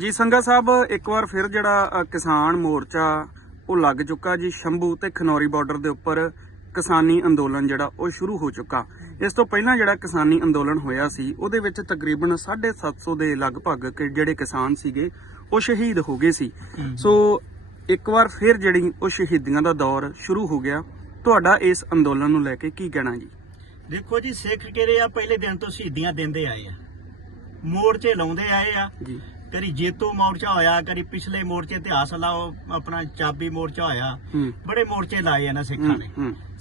ਜੀ ਸੰਗਾ ਸਾਹਿਬ ਇੱਕ ਵਾਰ ਫਿਰ ਜਿਹੜਾ ਕਿਸਾਨ ਮੋਰਚਾ ਉਹ ਲੱਗ ਚੁੱਕਾ ਜੀ ਸ਼ੰਭੂ ਤੇ ਖਨੌਰੀ ਬਾਰਡਰ ਦੇ ਉੱਪਰ ਕਿਸਾਨੀ ਅੰਦੋਲਨ ਜਿਹੜਾ ਉਹ ਸ਼ੁਰੂ ਹੋ ਚੁੱਕਾ। ਇਸ ਤੋਂ ਪਹਿਲਾਂ ਜਿਹੜਾ ਕਿਸਾਨੀ ਅੰਦੋਲਨ ਹੋਇਆ ਸੀ ਉਹਦੇ ਵਿੱਚ ਤਕਰੀਬਨ 750 ਦੇ ਲਗਭਗ ਜਿਹੜੇ ਕਿਸਾਨ ਸੀਗੇ ਉਹ ਸ਼ਹੀਦ ਹੋ ਗਏ ਸੀ। ਸੋ ਇੱਕ ਵਾਰ ਫਿਰ ਜਿਹੜੀ ਉਹ ਸ਼ਹੀਦੀਆਂ ਦਾ ਦੌਰ ਸ਼ੁਰੂ ਹੋ ਗਿਆ। ਤੁਹਾਡਾ ਇਸ ਅੰਦੋਲਨ ਨੂੰ ਲੈ ਕੇ ਕੀ ਕਹਿਣਾ ਜੀ? ਦੇਖੋ ਜੀ ਸਿੱਖ ਕਿਹੜੇ ਆ? ਪਹਿਲੇ ਦਿਨ ਤੋਂ ਸ਼ਹੀਦੀਆਂ ਦਿੰਦੇ ਆਏ ਆ। ਮੋਰਚੇ ਲਾਉਂਦੇ ਆਏ ਆ। ਜੀ। ਕਦੀ ਜੇਤੂ ਮੋਰਚਾ ਹੋਇਆ ਕਦੀ ਪਿਛਲੇ ਮੋਰਚੇ ਇਤਿਹਾਸ ਲਾਓ ਆਪਣਾ ਚਾਬੀ ਮੋਰਚਾ ਹੋਇਆ। ਬੜੇ ਮੋਰਚੇ ਲਾਏ ਆ ਨਾ ਸਿੱਖਾਂ ਨੇ।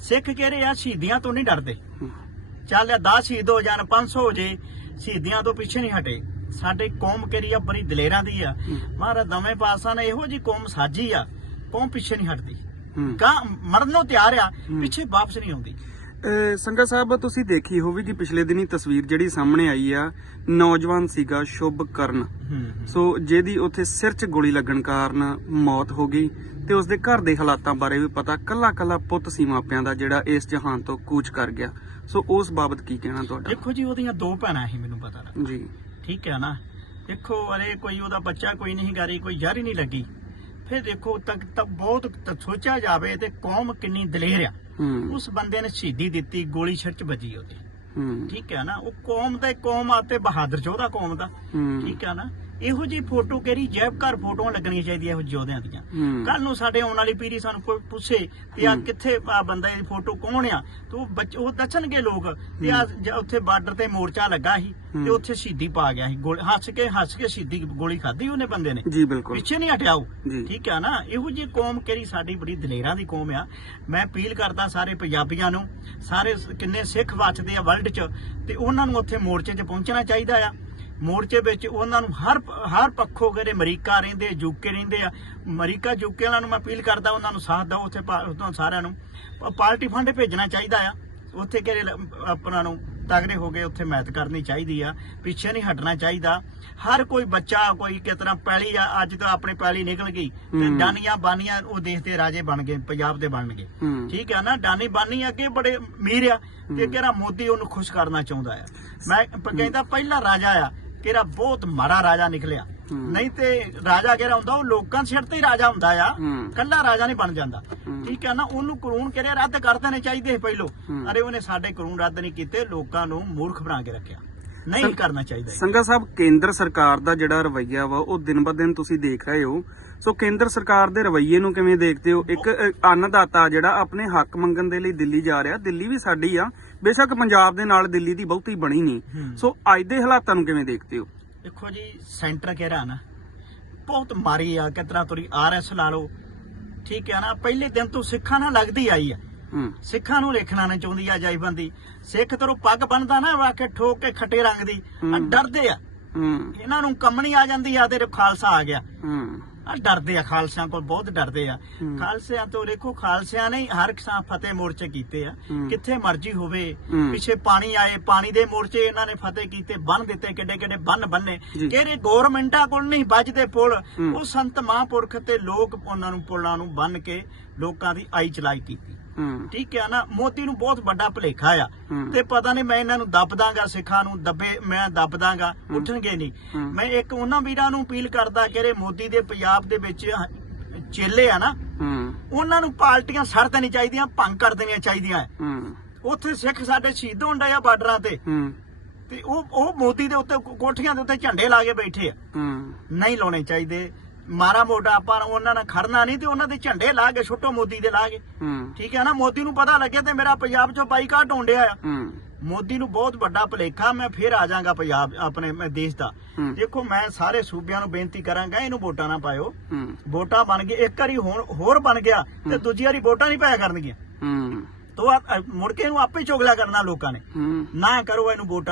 ਸਿੱਖ ਕਿਹੜੇ ਆ? ਸ਼ਹੀਦੀਆਂ ਤੋਂ ਨਹੀਂ ਡਰਦੇ। ਚੱਲ 10 ਸ਼ਹੀਦ ਹੋ ਜਾਣ 500 ਹੋ ਜੇ ਸ਼ਹੀਦੀਆਂ ਤੋਂ ਪਿੱਛੇ ਨਹੀਂ ਹਟੇ। ਸਾਡੇ ਕੌਮ ਕਿਹੜੀ ਆ? ਬੜੀ ਦਲੇਰਾਂ ਦੀ ਆ। ਮਹਾਰਾਜ ਦਵੇਂ ਪਾਸਾ ਨੇ ਇਹੋ ਜੀ ਕੌਮ ਸਾਜੀ ਆ। ਕੌਮ ਪਿੱਛੇ ਨਹੀਂ ਹਟਦੀ। ਕਾਂ ਮਰਨ ਨੂੰ ਤਿਆਰ ਆ। ਪਿੱਛੇ ਵਾਪਸ ਨਹੀਂ ਆਉਂਦੀ। ਸੰਗਾ ਸਾਹਿਬ ਤੁਸੀਂ ਦੇਖੀ ਹੋਵੇਗੀ ਪਿਛਲੇ ਦਿਨੀ ਤਸਵੀਰ ਜਿਹੜੀ ਸਾਹਮਣੇ ਆਈ ਆ ਨੌਜਵਾਨ ਸੀਗਾ ਸ਼ੁਭ ਕਰਨ। ਹੂੰ ਸੋ ਜਿਹਦੀ ਉੱਥੇ ਸਿਰ 'ਚ ਗੋਲੀ ਲੱਗਣ ਕਾਰਨ ਮੌਤ ਹੋ ਗਈ ਤੇ ਉਸਦੇ ਘਰ ਦੇ ਹਾਲਾਤਾਂ ਬਾਰੇ ਵੀ ਪਤਾ ਕੱਲਾ ਕੱਲਾ ਪੁੱਤ ਸੀ ਮਾਪਿਆਂ ਦਾ ਜਿਹੜਾ ਇਸ ਜਹਾਨ ਤੋਂ ਕੂਚ ਕਰ ਗਿਆ। ਸੋ ਉਸ ਬਾਬਤ ਕੀ ਕਹਿਣਾ ਤੁਹਾਡਾ? ਦੇਖੋ ਜੀ ਉਹਦੀਆਂ ਦੋ ਭੈਣਾਂ ਸੀ ਮੈਨੂੰ ਪਤਾ ਲੱਗਾ ਜੀ। ਠੀਕ ਹੈ ਨਾ? ਦੇਖੋ ਅਰੇ ਕੋਈ ਉਹਦਾ ਬੱਚਾ ਕੋਈ ਨਹੀਂ ਗਾਰੀ ਕੋਈ ਯਾਰੀ ਨਹੀਂ ਲੱਗੀ। ਫਿਰ ਦੇਖੋ ਤੱਕ ਤੱਕ ਬਹੁਤ ਤ- ਸੋਚਿਆ ਜਾਵੇ ਤੇ ਕੌਮ ਕਿੰਨੀ ਦਲੇਰ ਆ। ਹੂੰ ਉਸ ਬੰਦੇ ਨੇ ਸ਼ਹੀਦੀ ਦਿੱਤੀ ਗੋਲੀ ਸਿਰ ਚ ਵੱਜੀ ਉਹਦੇ। ਠੀਕ ਹੈ ਨਾ ਉਹ ਕੌਮ ਦਾ ਕੌਮ ਆਤੇ ਬਹਾਦਰ ਯੋਧਾ ਕੌਮ ਦਾ। ਠੀਕ ਹੈ ਨਾ ਇਹੋ ਜੀ ਫੋਟੋ ਕਿਹੜੀ ਜੈਬ ਘਰ ਫੋਟੋਆਂ ਲੱਗਣੀਆਂ ਚਾਹੀਦੀਆਂ ਇਹੋ ਯੋਧਿਆਂ ਦੀਆਂ। ਕੱਲ ਨੂੰ ਸਾਡੇ ਆਉਣ ਵਾਲੀ ਪੀੜ੍ਹੀ ਸਾਨੂੰ ਕੋਈ ਪੁੱਛੇ ਤੇ ਆ। ਕਿੱਥੇ ਆ ਬੰਦਾ ਦੀ ਫੋਟੋ ਕੌਣ ਆ? ਤੇ ਉਹ ਦੱਸਣਗੇ ਲੋਕ ਤੇ ਆ ਉੱਥੇ ਬਾਰਡਰ ਤੇ ਮੋਰਚਾ ਲੱਗਾ ਸੀ। ਤੇ ਉੱਥੇ ਸ਼ਹੀਦੀ ਪਾ ਗਿਆ ਸੀ। ਗੋਲ- ਹੱਸ ਕੇ ਹੱਸ ਕੇ ਸ਼ਹੀਦੀ ਗੋਲੀ ਖਾਧੀ ਉਹਨੇ ਬੰਦੇ ਨੇ। ਜੀ ਬਿਲਕੁਲ। ਪਿੱਛੇ ਨਹੀਂ ਹਟਿਆ ਉਹ। ਜੀ। ਠੀਕ ਆ ਨਾ? ਇਹੋ ਜੀ ਕੌਮ ਕਿਹੜੀ ਸਾਡੀ ਬੜੀ ਦਲੇਰਾਂ ਦੀ ਕੌਮ ਆ। ਮੈਂ ਅਪੀਲ ਕਰਦਾ ਸਾਰੇ ਪੰਜਾਬੀਆਂ ਨੂੰ ਸਾਰੇ ਕਿੰਨੇ ਸਿੱਖ ਵੱਸਦੇ ਆ ਵਰਲਡ 'ਚ ਤੇ ਉਹਨਾਂ ਨੂੰ ਉੱਥੇ ਮੋਰਚੇ 'ਚ ਪਹੁੰਚਣਾ ਚਾਹੀਦਾ ਆ। ਮੋਰਚੇ ਵਿੱਚ ਉਹਨਾਂ ਨੂੰ ਹਰ ਹਰ ਪੱਖੋਂ ਜਿਹੜੇ ਅਮਰੀਕਾ ਰਹਿੰਦੇ ਯੂਕੇ ਰਹਿੰਦੇ ਆ। ਅਮਰੀਕਾ ਯੂਕੇ ਵਾਲਿਆਂ ਨੂੰ ਮੈਂ ਅਪੀਲ ਕਰਦਾ ਉਹਨਾਂ ਨੂੰ ਸਾਥ ਦਿਓ ਉੱਥੇ ਉੱਥੋਂ ਸਾਰਿਆਂ ਨੂੰ। ਪਾਰਟੀ ਫੰਡ ਭੇਜਣਾ ਚਾਹੀਦਾ ਆ। ਉੱਥੇ ਕਿਹੜੇ ਲ- ਆਪਣਾ ਨੂੰ ਤਗੜੇ ਹੋ ਗਏ ਉੱਥੇ ਮਿਹਨਤ ਕਰਨੀ ਚਾਹੀਦੀ ਆ। ਪਿੱਛੇ ਨਹੀਂ ਹਟਣਾ ਚਾਹੀਦਾ। ਹਰ ਕੋਈ ਬੱਚਾ ਕੋਈ ਕਿਸ ਤਰ੍ਹਾਂ ਪੈਲੀ ਆ ਅੱਜ ਤਾਂ ਆਪਣੀ ਪੈਲੀ ਨਿਕਲ ਗਈ। ਤੇ। ਡਾਨੀਆਂ ਬਾਨੀਆਂ ਉਹ ਦੇਸ਼ ਦੇ ਰਾਜੇ ਬਣ ਗਏ ਪੰਜਾਬ ਦੇ ਬਣਨਗੇ ਹੂੰ। ਠੀਕ ਆ ਨਾ? ਡਾਨੀ ਬਾਨੀ ਅੱਗੇ ਬੜੇ ਅਮੀਰ ਆ। ਤੇ ਕਿਹੜਾ ਮੋਦੀ ਉਹਨੂੰ ਖੁਸ਼ ਕਰਨਾ ਚਾਹੁੰਦਾ ਆ। ਮੈਂ ਕਹਿੰਦਾ ਪਹਿਲਾ ਰਾਜਾ ਆ। ਕਿਹੜਾ ਬਹੁਤ ਮਾੜਾ ਰਾਜਾ ਨਿਕਲਿਆ ਹੂੰ। ਨਹੀਂ ਤੇ ਰਾਜਾ ਕਿਹੜਾ ਹੁੰਦਾ ਉਹ ਲੋਕਾਂ ਸਿਰ ਤੇ ਹੀ ਰਾਜਾ ਹੁੰਦਾ ਆ ਹੂੰ। ਕੱਲਾ ਰਾਜਾ ਨਹੀਂ ਬਣ ਜਾਂਦਾ ਹੂੰ। ਠੀਕ ਆ ਨਾ ਉਹਨੂੰ ਕਾਨੂੰਨ ਕਿਹੜੇ ਰੱਦ ਕਰ ਦੇਣੇ ਚਾਹੀਦੇ ਪਹਿਲੋਂ ਹੂੰ। ਅਰੇ ਉਹਨੇ ਸਾਡੇ ਕਾਨੂੰਨ ਰੱਦ ਨਹੀਂ ਕੀਤੇ ਲੋਕਾਂ ਨੂੰ ਮੂਰਖ ਬਣਾ ਕੇ ਰੱਖਿਆ ਨਹੀਂ ਕਰਨਾ ਚਾਹੀਦਾ ਇਹ। ਸੰਗਾ ਸਾਹਿਬ ਕੇਂਦਰ ਸਰਕਾਰ ਦਾ ਜਿਹੜਾ ਰਵੱਈਆ ਵਾ ਉਹ ਦਿਨ ਬ ਦਿਨ ਤੁਸੀਂ ਦੇਖ ਰਹੇ ਹੋ ਸੋ ਕੇਂਦਰ ਸਰਕਾਰ ਦੇ ਰਵੱਈਏ ਨੂੰ ਕਿਵੇਂ ਦੇਖਦੇ ਹੋ ਇੱਕ ਅੰਨਦਾਤਾ ਜਿਹੜਾ ਆਪਣੇ ਹੱਕ ਮੰਗਣ ਦੇ ਲਈ ਦਿੱਲੀ ਜਾ ਰਿਹਾ ਦਿੱਲੀ ਵੀ ਸਾਡੀ ਆ ਬੇਸ਼ੱਕ ਪੰਜਾਬ ਦੇ ਨਾਲ ਦਿੱਲੀ ਦੀ ਬਹੁਤੀ ਬਣੀ ਨਹੀਂ। ਸੋ ਅੱਜ ਦੇ ਹਾਲਾਤਾਂ ਨੂੰ ਕਿਵੇਂ ਦੇਖਦੇ ਹੋ? ਦੇਖੋ ਜੀ ਸੈਂਟਰ ਕਿਹੜਾ ਨਾ? ਬਹੁਤ ਮਾਰੀ ਆ ਕਿਤਨਾ ਤੁਰੀ ਆਰਐਸ ਲਾ ਲਓ। ਠੀਕ ਹੈ ਨਾ ਪਹਿਲੇ ਦਿਨ ਤੋਂ ਸਿੱਖਾਂ ਨਾਲ ਲੱਗਦੀ ਆਈ ਆ। ਸਿੱਖਾਂ ਨੂੰ ਲੇਖਣਾ ਨਹੀਂ ਚਾਹੁੰਦੀ ਆ ਜਾਈਬੰਦੀ ਸਿੱਖ ਤਰੋਂ ਪੱਗ ਬੰਨਦਾ ਨਾ ਵਾਕੇ ਠੋਕ ਕੇ ਖੱਟੇ ਰੰਗ ਦੀ। ਡਰਦੇ ਆ। ਇਹਨਾਂ ਨੂੰ ਕੰਮਣੀ ਆ ਜਾਂਦੀ ਆ ਤੇ ਖਾਲਸਾ ਆ ਗਿਆ। ਆ ਡਰਦੇ ਆ ਖਾਲਸਿਆਂ ਕੋਲ ਬਹੁਤ ਡਰਦੇ ਆ। ਖਾਲਸਿਆਂ ਤੋਂ ਦੇਖੋ ਖਾਲਸਿਆਂ ਨੇ ਹੀ ਹਰ ਕਿਸਾਨ ਫਤਿਹ ਮੋਰਚੇ ਕੀਤੇ ਆ। ਕਿੱਥੇ ਮਰਜ਼ੀ ਹੋਵੇ। ਪਿੱਛੇ ਪਾਣੀ ਆਏ ਪਾਣੀ ਦੇ ਮੋਰਚੇ ਇਹਨਾਂ ਨੇ ਫਤਿਹ ਕੀਤੇ ਬੰਨ ਦਿੱਤੇ ਕਿੱਡੇ ਕਿੱਡੇ ਬੰਨ ਬੰਨੇ। ਕਿਹੜੇ ਗਵਰਨਮੈਂਟਾਂ ਕੋਲ ਨਹੀਂ ਵੱਜਦੇ ਪੁਲ। ਉਹ ਸੰਤ ਮਹਾਂਪੁਰਖ ਤੇ ਲੋਕ ਉਹਨਾਂ ਨੂੰ ਪੁਲਾਂ ਨੂੰ ਬੰਨ ਕੇ ਲੋਕਾਂ ਦੀ ਆਈ ਚਲਾਈ ਕੀਤੀ ਠੀਕ ਹੈ ਨਾ ਮੋਦੀ ਨੂੰ ਬਹੁਤ ਵੱਡਾ ਭਲੇਖਾ ਆ। ਤੇ ਪਤਾ ਨਹੀਂ ਮੈਂ ਇਹਨਾਂ ਨੂੰ ਦੱਬ ਦਾਂਗਾ ਸਿੱਖਾਂ ਨੂੰ ਦੱਬੇ ਮੈਂ ਦੱਬ ਦਾਂਗਾ। ਉੱਠਣਗੇ ਨਹੀਂ। ਮੈਂ ਇੱਕ ਉਹਨਾਂ ਵੀਰਾਂ ਨੂੰ ਅਪੀਲ ਕਰਦਾ ਕਿ ਜਿਹੜੇ ਮੋਦੀ ਦੇ ਪੰਜਾਬ ਦੇ ਵਿੱਚ ਚੇਲੇ ਆ ਨਾ ਉਹਨਾਂ ਨੂੰ ਪਾਰਟੀਆਂ ਸੜ ਦੇਣੀ ਚਾਹੀਦੀਆਂ ਭੰਗ ਕਰ ਦੇਣੀਆਂ ਚਾਹੀਦੀਆਂ। ਉੱਥੇ ਸਿੱਖ ਸਾਡੇ ਸ਼ਹੀਦ ਡਏ ਆ ਬਾਰਡਰਾਂ ਤੇ। ਤੇ ਉਹ ਉਹ ਮੋਦੀ ਦੇ ਉੱਤੇ ਕੋਠੀਆਂ ਦੇ ਉੱਤੇ ਝੰਡੇ ਲਾ ਕੇ ਬੈਠੇ ਆ। ਨਹੀਂ ਲਾਉਣੇ ਚਾਹੀਦੇ। ਮਾਰਾ ਮੋਟਾ ਆਪਾਂ ਉਹਨਾਂ ਨਾਲ ਖੜਨਾ ਨਹੀਂ ਤੇ ਉਹਨਾਂ ਦੇ ਝੰਡੇ ਲਾ ਕੇ ਛੁੱਟੋ ਮੋਦੀ ਦੇ ਲਾ ਕੇ। ਠੀਕ ਹੈ ਨਾ? ਮੋਦੀ ਨੂੰ ਪਤਾ ਲੱਗੇ ਤੇ ਮੇਰਾ ਪੰਜਾਬ ਚੋਂ ਬਾਈਕਾਟ ਹੋਣ ਡਿਆ ਆ। ਮੋਦੀ ਨੂੰ ਬਹੁਤ ਵੱਡਾ ਭਲੇਖਾ ਮੈਂ ਫੇਰ ਆ ਜਾਾਂਗਾ ਪੰਜਾਬ ਆਪਣੇ ਮੈਂ ਦੇਸ਼ ਦਾ। ਦੇਖੋ ਮੈਂ ਸਾਰੇ ਸੂਬਿਆਂ ਨੂੰ ਬੇਨਤੀ ਕਰਾਂਗਾ ਇਹਨੂੰ ਵੋਟਾਂ ਨਾ ਪਾਇਓ। ਵੋਟਾਂ ਬਣ ਗਏ ਇੱਕ ਵਾਰੀ ਹੁਣ ਹੋਰ ਬਣ ਗਿਆ ਤੇ ਦੂਜੀ ਵਾਰੀ ਵੋਟਾਂ ਨਹੀਂ ਪਾਇਆ ਕਰਨਗੀਆਂ। ਤੋ ਮੁੜ ਕੇ ਇਹਨੂੰ ਆਪੇ ਚੁਗਲਾ ਕਰਨਾ ਲੋਕਾਂ ਨੇ। ਨਾ ਕਰੋ ਇਹਨੂੰ ਵੋਟਾਂ